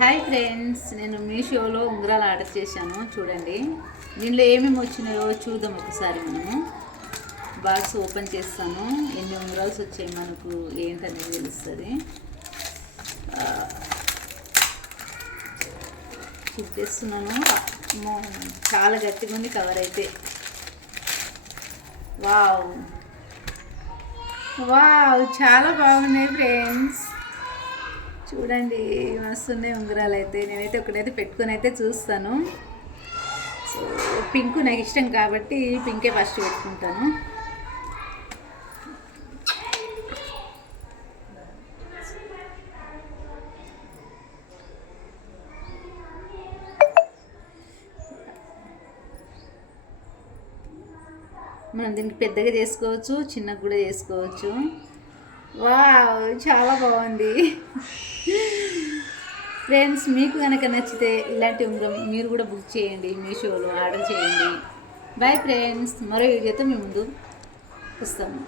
Hi friends, నేను మీషోలో ఉంగరాలు ఆర్డర్ చేశాను. చూడండి దీనిలో ఏమేమి వచ్చినాయో చూద్దాం ఒకసారి. మనము బాక్స్ ఓపెన్ చేస్తాను. ఎన్ని ఉంగరాల్స్ వచ్చాయి మనకు ఏంటనేది తెలుస్తుంది. చూపిస్తున్నాను. చాలా గట్టిగా ఉంది కవర్ అయితే. వావ్ వావ్, చాలా బాగున్నాయి ఫ్రెండ్స్. చూడండి మస్తున్నాయి ఉంగరాలు అయితే. నేనైతే ఒకటైతే పెట్టుకొని అయితే చూస్తాను. సో పింక్ నాకు ఇష్టం కాబట్టి పింకే ఫస్ట్ పెట్టుకుంటాను. మనం దీనికి పెద్దగా చేసుకోవచ్చు, చిన్నగా కూడా చేసుకోవచ్చు. వావ్, చాలా బాగుంది ఫ్రెండ్స్. మీకు కనుక నచ్చితే ఇలాంటి ఉంగరం మీరు కూడా బుక్ చేయండి, మీషోలో ఆర్డర్ చేయండి. బాయ్ ఫ్రెండ్స్, మరో వీడియోతో మీ ముందు వస్తాము.